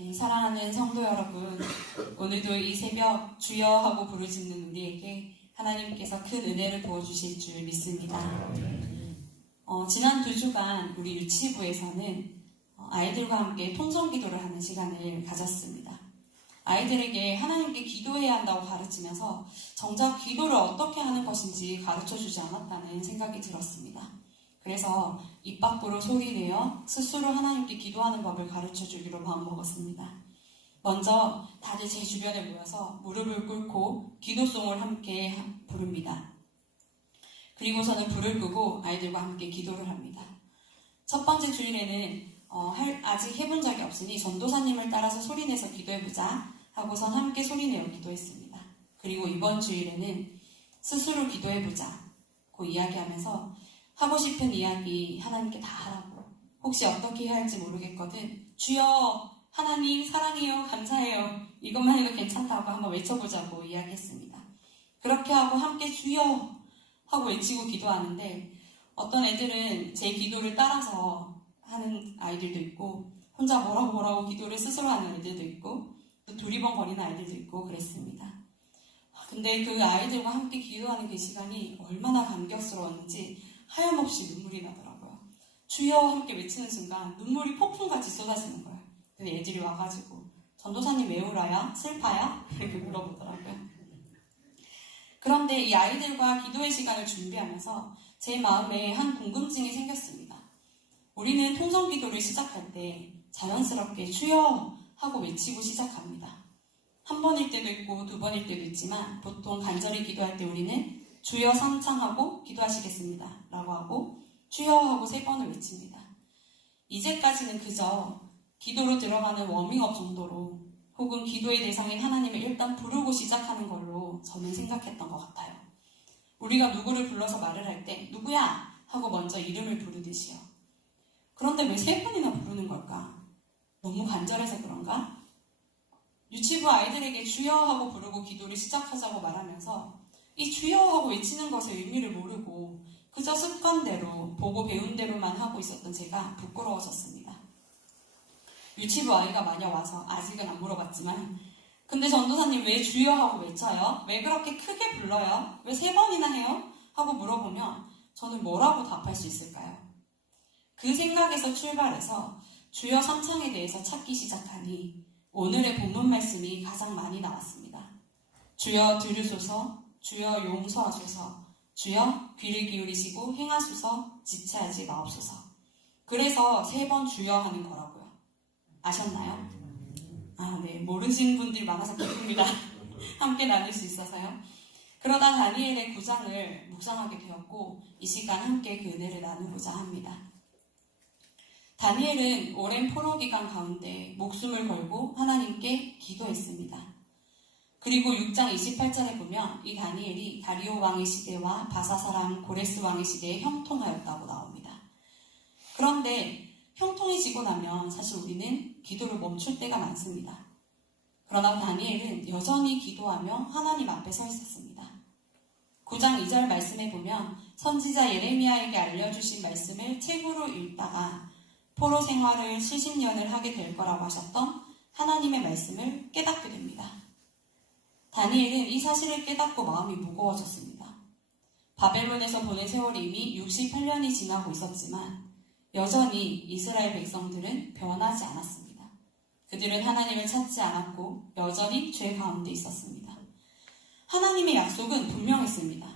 네, 사랑하는 성도 여러분, 오늘도 이 새벽 주여 하고 부르짖는 우리에게 하나님께서 큰 은혜를 부어주실 줄 믿습니다. 지난 2주간 우리 유치부에서는 아이들과 함께 통성기도를 하는 시간을 가졌습니다. 아이들에게 하나님께 기도해야 한다고 가르치면서 정작 기도를 어떻게 하는 것인지 가르쳐주지 않았다는 생각이 들었습니다. 그래서 입 밖으로 소리내어 스스로 하나님께 기도하는 법을 가르쳐주기로 마음먹었습니다. 먼저 다들 제 주변에 모여서 무릎을 꿇고 기도송을 함께 부릅니다. 그리고서는 불을 끄고 아이들과 함께 기도를 합니다. 첫 번째 주일에는 아직 해본 적이 없으니 전도사님을 따라서 소리내서 기도해보자 하고선 함께 소리내어 기도했습니다. 그리고 이번 주일에는 스스로 기도해보자고 이야기하면서 하고 싶은 이야기 하나님께 다 하라고, 혹시 어떻게 해야 할지 모르겠거든 주여 하나님 사랑해요 감사해요 이것만 해도 괜찮다고 한번 외쳐보자고 이야기했습니다. 그렇게 하고 함께 주여 하고 외치고 기도하는데 어떤 애들은 제 기도를 따라서 하는 아이들도 있고 혼자 뭐라고 기도를 스스로 하는 애들도 있고 또 두리번거리는 아이들도 있고 그랬습니다. 근데 그 아이들과 함께 기도하는 그 시간이 얼마나 감격스러웠는지 하염없이 눈물이 나더라고요. 주여 함께 외치는 순간 눈물이 폭풍같이 쏟아지는 거예요. 근데 애들이 와가지고 전도사님 왜 울어요? 슬퍼요? 이렇게 물어보더라고요. 그런데 이 아이들과 기도의 시간을 준비하면서 제 마음에 한 궁금증이 생겼습니다. 우리는 통성기도를 시작할 때 자연스럽게 주여 하고 외치고 시작합니다. 한 번일 때도 있고 2번일 때도 있지만 보통 간절히 기도할 때 우리는 주여 3창하고 기도하시겠습니다 라고 하고 주여 하고 3번을 외칩니다. 이제까지는 그저 기도로 들어가는 워밍업 정도로 혹은 기도의 대상인 하나님을 일단 부르고 시작하는 걸로 저는 생각했던 것 같아요. 우리가 누구를 불러서 말을 할 때 누구야 하고 먼저 이름을 부르듯이요. 그런데 왜 3번이나 부르는 걸까? 너무 간절해서 그런가? 유치부 아이들에게 주여 하고 부르고 기도를 시작하자고 말하면서 이 주여 하고 외치는 것의 의미를 모르고 그저 습관대로 보고 배운 대로만 하고 있었던 제가 부끄러워졌습니다. 유치부 아이가 마녀 와서 아직은 안 물어봤지만 근데 전도사님 왜 주여 하고 외쳐요? 왜 그렇게 크게 불러요? 왜 3번이나 해요? 하고 물어보면 저는 뭐라고 답할 수 있을까요? 그 생각에서 출발해서 주여 3창에 대해서 찾기 시작하니 오늘의 본문 말씀이 가장 많이 나왔습니다. 주여 들으소서, 주여 용서하소서, 주여 귀를 기울이시고 행하소서, 지체하지 마옵소서. 그래서 3번 주여 하는 거라고요. 아셨나요? 네, 모르시는 분들이 많아서 기쁩니다. 함께 나눌 수 있어서요. 그러다 다니엘의 9장을 묵상하게 되었고 이 시간 함께 그 은혜를 나누고자 합니다. 다니엘은 오랜 포로 기간 가운데 목숨을 걸고 하나님께 기도했습니다. 그리고 6장 28절에 보면 이 다니엘이 다리오 왕의 시대와 바사사랑 고레스 왕의 시대에 형통하였다고 나옵니다. 그런데 형통이 지고 나면 사실 우리는 기도를 멈출 때가 많습니다. 그러나 다니엘은 여전히 기도하며 하나님 앞에 서 있었습니다. 9장 2절 말씀에 보면 선지자 예레미야에게 알려주신 말씀을 책으로 읽다가 포로 생활을 70년을 하게 될 거라고 하셨던 하나님의 말씀을 깨닫게 됩니다. 다니엘은 이 사실을 깨닫고 마음이 무거워졌습니다. 바벨론에서 보낸 세월이 이미 68년이 지나고 있었지만 여전히 이스라엘 백성들은 변하지 않았습니다. 그들은 하나님을 찾지 않았고 여전히 죄 가운데 있었습니다. 하나님의 약속은 분명했습니다.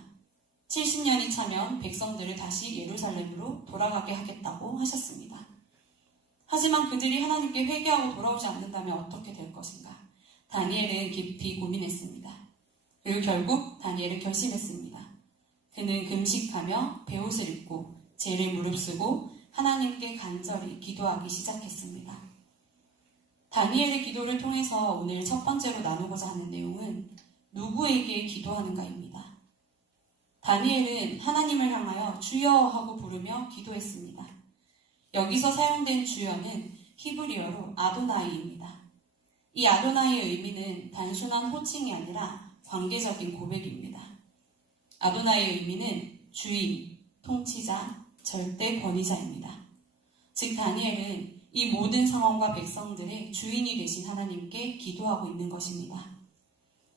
70년이 차면 백성들을 다시 예루살렘으로 돌아가게 하겠다고 하셨습니다. 하지만 그들이 하나님께 회개하고 돌아오지 않는다면 어떻게 될 것인가? 다니엘은 깊이 고민했습니다. 그리고 결국 다니엘은 결심했습니다. 그는 금식하며 베옷을 입고 죄를 무릅쓰고 하나님께 간절히 기도하기 시작했습니다. 다니엘의 기도를 통해서 오늘 첫 번째로 나누고자 하는 내용은 누구에게 기도하는가입니다. 다니엘은 하나님을 향하여 주여 하고 부르며 기도했습니다. 여기서 사용된 주여는 히브리어로 아도나이입니다. 이 아도나이의 의미는 단순한 호칭이 아니라 관계적인 고백입니다. 아도나이의 의미는 주인, 통치자, 절대 권위자입니다. 즉 다니엘은 이 모든 상황과 백성들의 주인이 되신 하나님께 기도하고 있는 것입니다.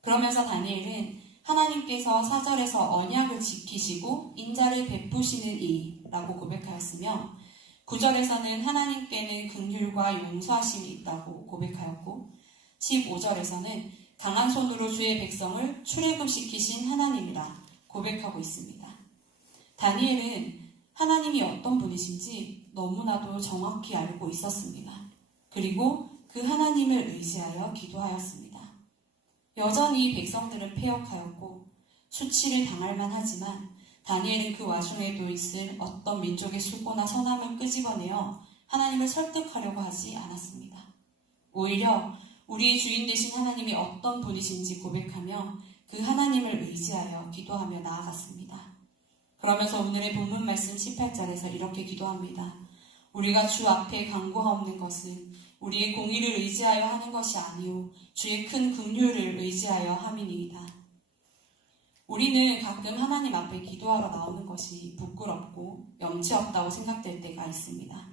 그러면서 다니엘은 하나님께서 4절에서 언약을 지키시고 인자를 베푸시는 이라고 고백하였으며 9절에서는 하나님께는 긍휼과 용서하심이 있다고 고백하였고 15절에서는 강한 손으로 주의 백성을 출애굽시키신 하나님이라 고백하고 있습니다. 다니엘은 하나님이 어떤 분이신지 너무나도 정확히 알고 있었습니다. 그리고 그 하나님을 의지하여 기도하였습니다. 여전히 백성들은 패역하였고 수치를 당할 만하지만 다니엘은 그 와중에도 있을 어떤 민족의 수고나 선함을 끄집어내어 하나님을 설득하려고 하지 않았습니다. 오히려 우리의 주인 되신 하나님이 어떤 분이신지 고백하며 그 하나님을 의지하여 기도하며 나아갔습니다. 그러면서 오늘의 본문 말씀 18절에서 이렇게 기도합니다. 우리가 주 앞에 간구하옵는 것은 우리의 공의를 의지하여 하는 것이 아니오 주의 큰 긍휼을 의지하여 함이니이다. 우리는 가끔 하나님 앞에 기도하러 나오는 것이 부끄럽고 염치 없다고 생각될 때가 있습니다.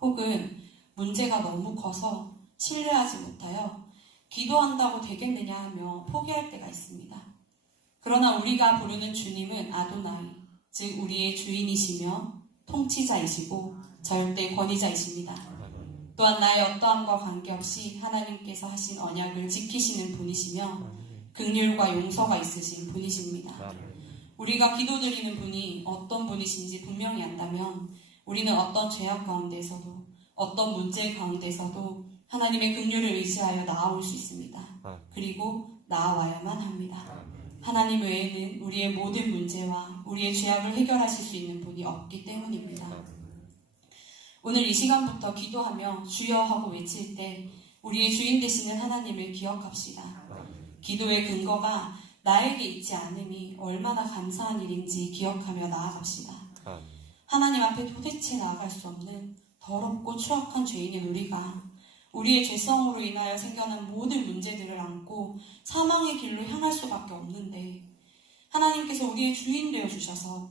혹은 문제가 너무 커서 신뢰하지 못하여 기도한다고 되겠느냐 하며 포기할 때가 있습니다. 그러나 우리가 부르는 주님은 아도나이, 즉 우리의 주인이시며 통치자이시고 절대 권위자이십니다. 또한 나의 어떠함과 관계없이 하나님께서 하신 언약을 지키시는 분이시며 긍휼과 용서가 있으신 분이십니다. 우리가 기도드리는 분이 어떤 분이신지 분명히 안다면 우리는 어떤 죄악 가운데서도 어떤 문제 가운데서도 하나님의 긍휼을 의지하여 나아올 수 있습니다. 그리고 나아와야만 합니다. 하나님 외에는 우리의 모든 문제와 우리의 죄악을 해결하실 수 있는 분이 없기 때문입니다. 오늘 이 시간부터 기도하며 주여 하고 외칠 때 우리의 주인 되시는 하나님을 기억합시다. 기도의 근거가 나에게 있지 않음이 얼마나 감사한 일인지 기억하며 나아갑시다. 하나님 앞에 도대체 나아갈 수 없는 더럽고 추악한 죄인인 우리가 우리의 죄성으로 인하여 생겨난 모든 문제들을 안고 사망의 길로 향할 수밖에 없는데 하나님께서 우리의 주인 되어주셔서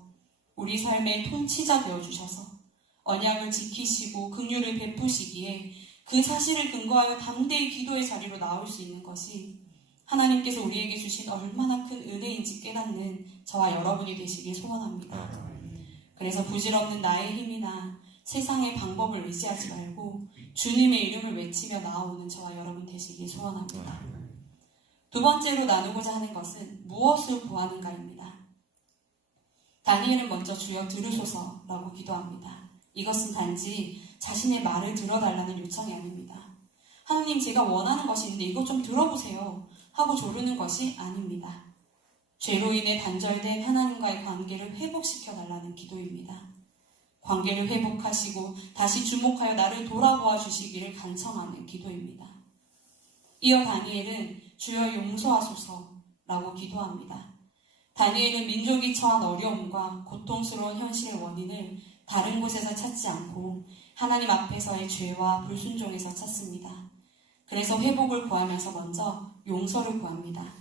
우리 삶의 통치자 되어주셔서 언약을 지키시고 긍휼을 베푸시기에 그 사실을 근거하여 담대히 기도의 자리로 나올 수 있는 것이 하나님께서 우리에게 주신 얼마나 큰 은혜인지 깨닫는 저와 여러분이 되시길 소원합니다. 그래서 부질없는 나의 힘이나 세상의 방법을 의지하지 말고 주님의 이름을 외치며 나아오는 저와 여러분 되시길 소원합니다. 두 번째로 나누고자 하는 것은 무엇을 구하는가입니다. 다니엘은 먼저 주여 들으소서라고 기도합니다. 이것은 단지 자신의 말을 들어달라는 요청이 아닙니다. 하나님 제가 원하는 것이 있는데 이것 좀 들어보세요 하고 조르는 것이 아닙니다. 죄로 인해 단절된 하나님과의 관계를 회복시켜달라는 기도입니다. 관계를 회복하시고 다시 주목하여 나를 돌아보아 주시기를 간청하는 기도입니다. 이어 다니엘은 주여 용서하소서라고 기도합니다. 다니엘은 민족이 처한 어려움과 고통스러운 현실의 원인을 다른 곳에서 찾지 않고 하나님 앞에서의 죄와 불순종에서 찾습니다. 그래서 회복을 구하면서 먼저 용서를 구합니다.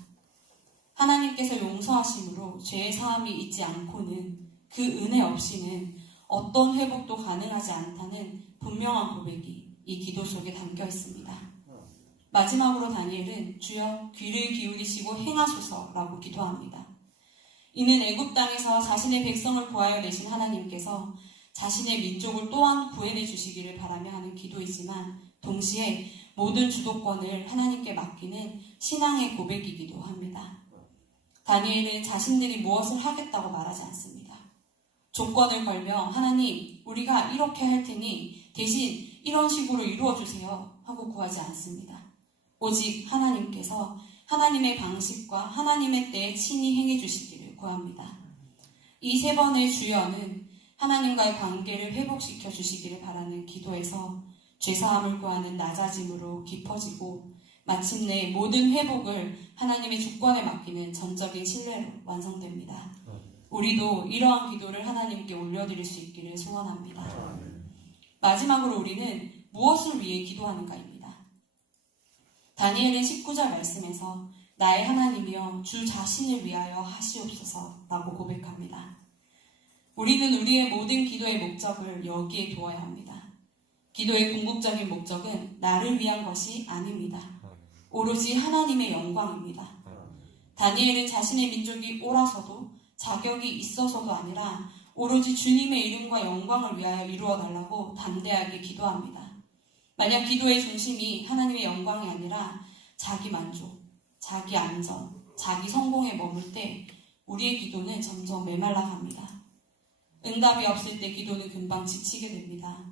하나님께서 용서하심으로 죄의 사함이 있지 않고는 그 은혜 없이는 어떤 회복도 가능하지 않다는 분명한 고백이 이 기도 속에 담겨 있습니다. 마지막으로 다니엘은 주여 귀를 기울이시고 행하소서라고 기도합니다. 이는 애굽 땅에서 자신의 백성을 구하여 내신 하나님께서 자신의 민족을 또한 구해내 주시기를 바라며 하는 기도이지만 동시에 모든 주도권을 하나님께 맡기는 신앙의 고백이기도 합니다. 다니엘은 자신들이 무엇을 하겠다고 말하지 않습니다. 조건을 걸며 하나님 우리가 이렇게 할 테니 대신 이런 식으로 이루어주세요 하고 구하지 않습니다. 오직 하나님께서 하나님의 방식과 하나님의 때에 친히 행해주시기를 구합니다. 이 세 번의 주여는 하나님과의 관계를 회복시켜 주시기를 바라는 기도에서 죄사함을 구하는 낮아짐으로 깊어지고 마침내 모든 회복을 하나님의 주권에 맡기는 전적인 신뢰로 완성됩니다. 우리도 이러한 기도를 하나님께 올려드릴 수 있기를 소원합니다. 마지막으로 우리는 무엇을 위해 기도하는가입니다. 다니엘은 19절 말씀에서 나의 하나님이여 주 자신을 위하여 하시옵소서라고 고백합니다. 우리는 우리의 모든 기도의 목적을 여기에 두어야 합니다. 기도의 궁극적인 목적은 나를 위한 것이 아닙니다. 오로지 하나님의 영광입니다. 다니엘은 자신의 민족이 옳아서도 자격이 있어서도 아니라 오로지 주님의 이름과 영광을 위하여 이루어 달라고 담대하게 기도합니다. 만약 기도의 중심이 하나님의 영광이 아니라 자기 만족, 자기 안전, 자기 성공에 머물 때 우리의 기도는 점점 메말라갑니다. 응답이 없을 때 기도는 금방 지치게 됩니다.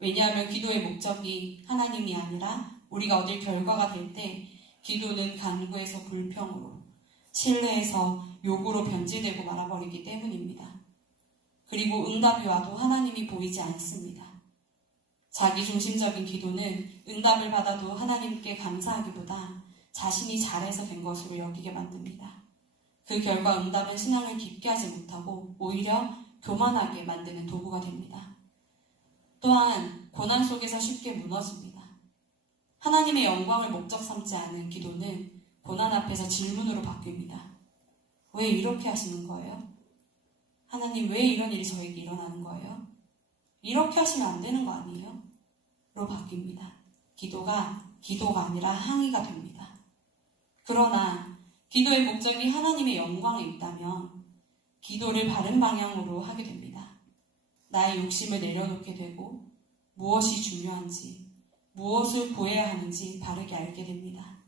왜냐하면 기도의 목적이 하나님이 아니라 우리가 얻을 결과가 될 때 기도는 간구에서 불평으로, 신뢰에서 욕으로 변질되고 말아버리기 때문입니다. 그리고 응답이 와도 하나님이 보이지 않습니다. 자기 중심적인 기도는 응답을 받아도 하나님께 감사하기보다 자신이 잘해서 된 것으로 여기게 만듭니다. 그 결과 응답은 신앙을 깊게 하지 못하고 오히려 교만하게 만드는 도구가 됩니다. 또한 고난 속에서 쉽게 무너집니다. 하나님의 영광을 목적 삼지 않은 기도는 고난 앞에서 질문으로 바뀝니다. 왜 이렇게 하시는 거예요? 하나님, 왜 이런 일이 저에게 일어나는 거예요? 이렇게 하시면 안 되는 거 아니에요? 로 바뀝니다. 기도가 아니라 항의가 됩니다. 그러나 기도의 목적이 하나님의 영광에 있다면 기도를 바른 방향으로 하게 됩니다. 나의 욕심을 내려놓게 되고 무엇이 중요한지, 무엇을 구해야 하는지 바르게 알게 됩니다.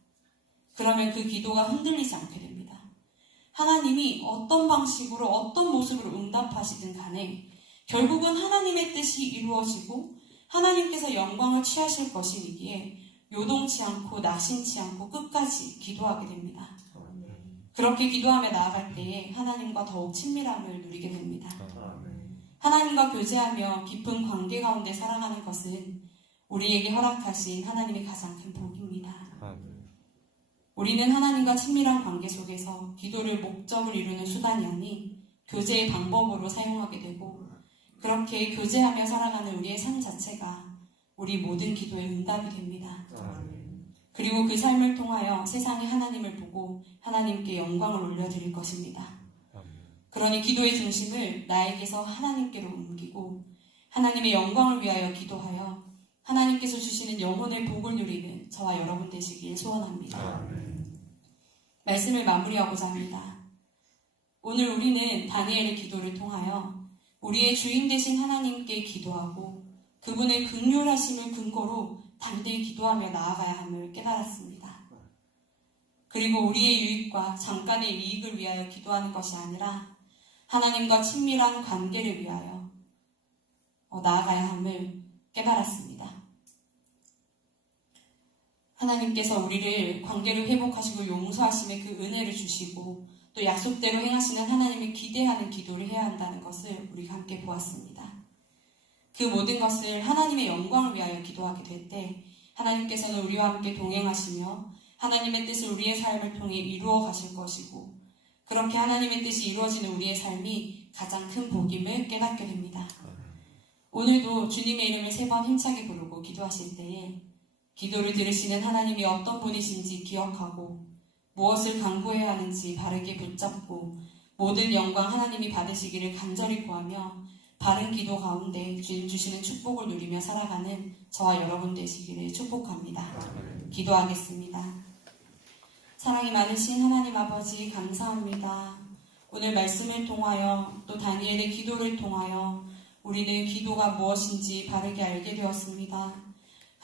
그러면 그 기도가 흔들리지 않게 됩니다. 하나님이 어떤 방식으로 어떤 모습으로 응답하시든 간에 결국은 하나님의 뜻이 이루어지고 하나님께서 영광을 취하실 것이기에 요동치 않고 나심치 않고 끝까지 기도하게 됩니다. 그렇게 기도하며 나아갈 때에 하나님과 더욱 친밀함을 누리게 됩니다. 하나님과 교제하며 깊은 관계 가운데 살아가는 것은 우리에게 허락하신 하나님의 가장 큰 복입니다. 우리는 하나님과 친밀한 관계 속에서 기도를 목적을 이루는 수단이 아닌 교제의 방법으로 사용하게 되고 그렇게 교제하며 살아가는 우리의 삶 자체가 우리 모든 기도의 응답이 됩니다. 그리고 그 삶을 통하여 세상이 하나님을 보고 하나님께 영광을 올려드릴 것입니다. 그러니 기도의 중심을 나에게서 하나님께로 옮기고 하나님의 영광을 위하여 기도하여 하나님께서 주시는 영혼의 복을 누리는 저와 여러분 되시길 소원합니다. 말씀을 마무리하고자 합니다. 오늘 우리는 다니엘의 기도를 통하여 우리의 주인 되신 하나님께 기도하고 그분의 긍휼하심을 근거로 담대히 기도하며 나아가야 함을 깨달았습니다. 그리고 우리의 유익과 잠깐의 이익을 위하여 기도하는 것이 아니라 하나님과 친밀한 관계를 위하여 나아가야 함을 깨달았습니다. 하나님께서 우리를 관계를 회복하시고 용서하심의 그 은혜를 주시고 또 약속대로 행하시는 하나님을 기대하는 기도를 해야 한다는 것을 우리가 함께 보았습니다. 그 모든 것을 하나님의 영광을 위하여 기도하게 될 때 하나님께서는 우리와 함께 동행하시며 하나님의 뜻을 우리의 삶을 통해 이루어 가실 것이고 그렇게 하나님의 뜻이 이루어지는 우리의 삶이 가장 큰 복임을 깨닫게 됩니다. 오늘도 주님의 이름을 3번 힘차게 부르고 기도하실 때에 기도를 들으시는 하나님이 어떤 분이신지 기억하고 무엇을 간구해야 하는지 바르게 붙잡고 모든 영광 하나님이 받으시기를 간절히 구하며 바른 기도 가운데 주님 주시는 축복을 누리며 살아가는 저와 여러분 되시기를 축복합니다. 기도하겠습니다. 사랑이 많으신 하나님 아버지 감사합니다. 오늘 말씀을 통하여 또 다니엘의 기도를 통하여 우리는 기도가 무엇인지 바르게 알게 되었습니다.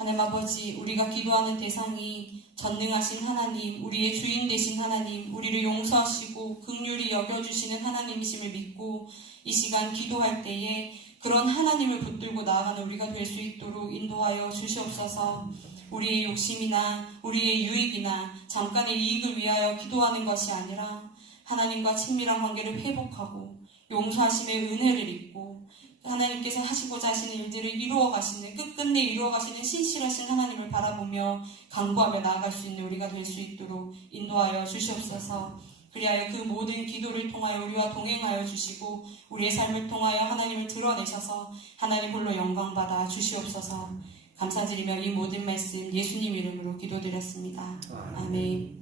하나님 아버지, 우리가 기도하는 대상이 전능하신 하나님, 우리의 주인 되신 하나님, 우리를 용서하시고 긍휼히 여겨주시는 하나님이심을 믿고 이 시간 기도할 때에 그런 하나님을 붙들고 나아가는 우리가 될 수 있도록 인도하여 주시옵소서. 우리의 욕심이나 우리의 유익이나 잠깐의 이익을 위하여 기도하는 것이 아니라 하나님과 친밀한 관계를 회복하고 용서하심의 은혜를 입고 하나님께서 하시고자 하시는 일들을 이루어 가시는 끝끝내 이루어 가시는 신실하신 하나님을 바라보며 간구하며 나아갈 수 있는 우리가 될 수 있도록 인도하여 주시옵소서. 그리하여 그 모든 기도를 통하여 우리와 동행하여 주시고 우리의 삶을 통하여 하나님을 드러내셔서 하나님 홀로 영광받아 주시옵소서. 감사드리며 이 모든 말씀 예수님 이름으로 기도드렸습니다. 아멘.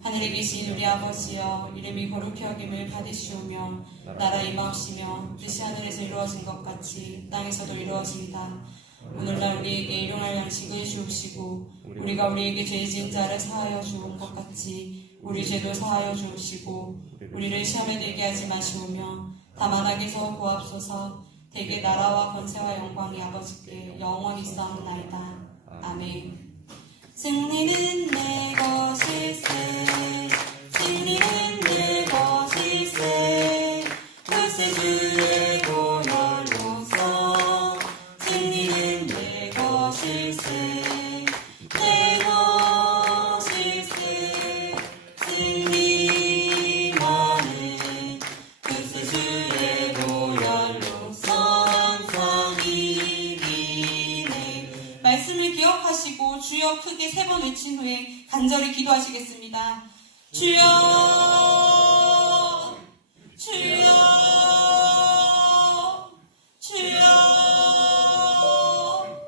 하늘에 계신 우리 아버지여, 이름이 거룩히 여김을 받으시오며 나라 임하옵시며 뜻이 하늘에서 이루어진 것 같이 땅에서도 이루어집니다. 오늘날 우리에게 일용할 양식을 주옵시고 우리가 우리에게 죄 지은 자를 사하여 주온 것 같이 우리 죄도 사하여 주옵시고 우리를 시험에 들게 하지 마시오며 다만 악에서 구하옵소서. 대개 나라와 권세와 영광이 아버지께 영원히 있사옵나이다. 아멘. 승리는 내 것일세 승리는 내 것일세 구세주의 보혈로서 승리는 내 것일세 내 것일세 승리만은 구세주의 보혈로서 항상 이기네. 말씀을 기억하시고 주여 크게 3번 외친 후에 간절히 기도하시겠습니다. 주여